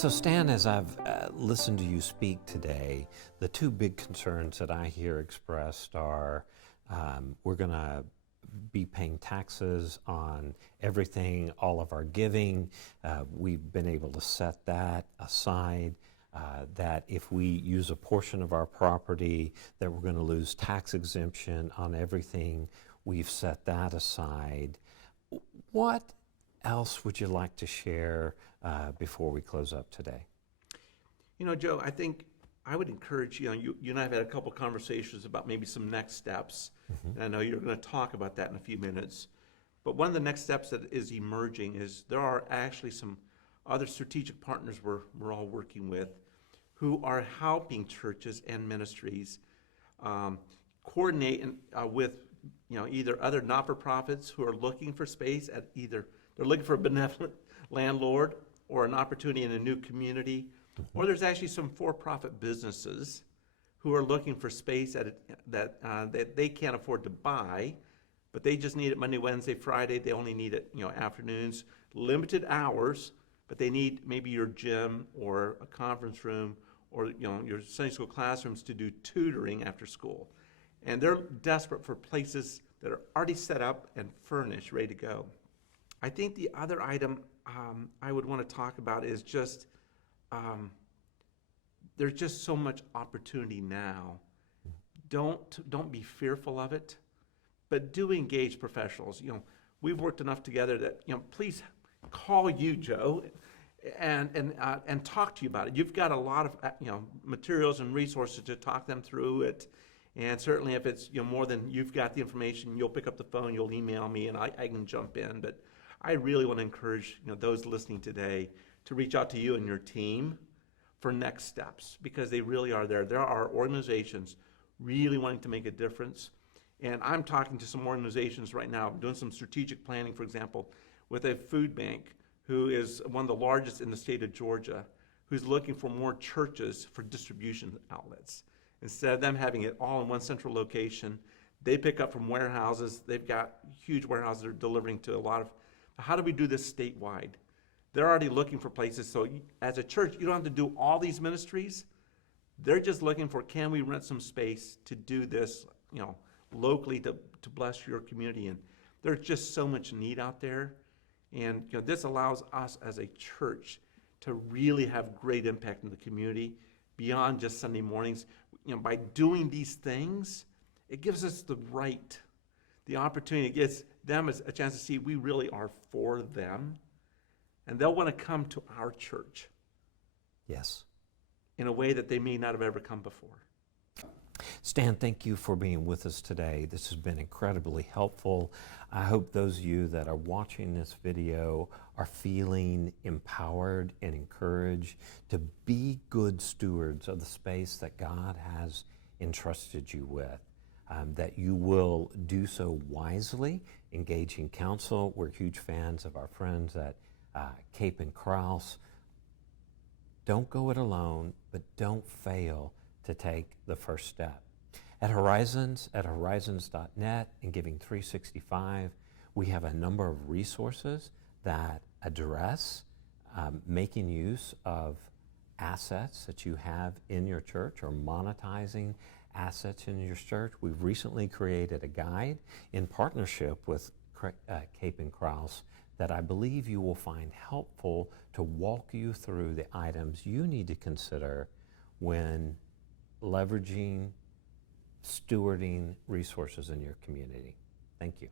So Stan, as I've listened to you speak today, the two big concerns that I hear expressed are we're going to be paying taxes on everything, all of our giving. We've been able to set that aside. That if we use a portion of our property, that we're going to lose tax exemption on everything. We've set that aside. What else would you like to share before we close up today? You know, Joe, I think I would encourage you and I have had a couple conversations about maybe some next steps. And I know you're going to talk about that in a few minutes. But one of the next steps that is emerging is there are actually some other strategic partners we're all working with who are helping churches and ministries coordinate with either other not-for-profits who are looking for space at either they're looking for a benevolent landlord or an opportunity in a new community, or there's actually some for-profit businesses who are looking for space that they can't afford to buy, but they just need it Monday, Wednesday, Friday. They only need it afternoons, limited hours, but they need maybe your gym or a conference room or your Sunday school classrooms to do tutoring after school. And they're desperate for places that are already set up and furnished, ready to go. I think the other item I would want to talk about is just there's just so much opportunity now. Don't be fearful of it, but do engage professionals. We've worked enough together that please call you, Joe, and talk to you about it. You've got a lot of materials and resources to talk them through it. And certainly if it's more than you've got the information, you'll pick up the phone, you'll email me, and I can jump in. But I really want to encourage those listening today to reach out to you and your team for next steps, because they really are there. There are organizations really wanting to make a difference. And I'm talking to some organizations right now, doing some strategic planning, for example, with a food bank who is one of the largest in the state of Georgia, who's looking for more churches for distribution outlets. Instead of them having it all in one central location, they pick up from warehouses. They've got huge warehouses they're delivering to a lot of. How do we do this statewide? They're already looking for places. So as a church, you don't have to do all these ministries. They're just looking for, can we rent some space to do this, locally to bless your community? And there's just so much need out there. And this allows us as a church to really have great impact in the community beyond just Sunday mornings. By doing these things, it gives us the opportunity. It gives them a chance to see we really are for them, and they'll want to come to our church. Yes. In a way that they may not have ever come before. Stan, thank you for being with us today. This has been incredibly helpful. I hope those of you that are watching this video are feeling empowered and encouraged to be good stewards of the space that God has entrusted you with, that you will do so wisely, engaging counsel. We're huge fans of our friends at Capin Crouse. Don't go it alone, but don't fail to take the first step. At horizons.net and Giving 365, we have a number of resources that address making use of assets that you have in your church or monetizing assets in your church. We've recently created a guide in partnership with Capin Crouse that I believe you will find helpful to walk you through the items you need to consider when leveraging, stewarding resources in your community. Thank you.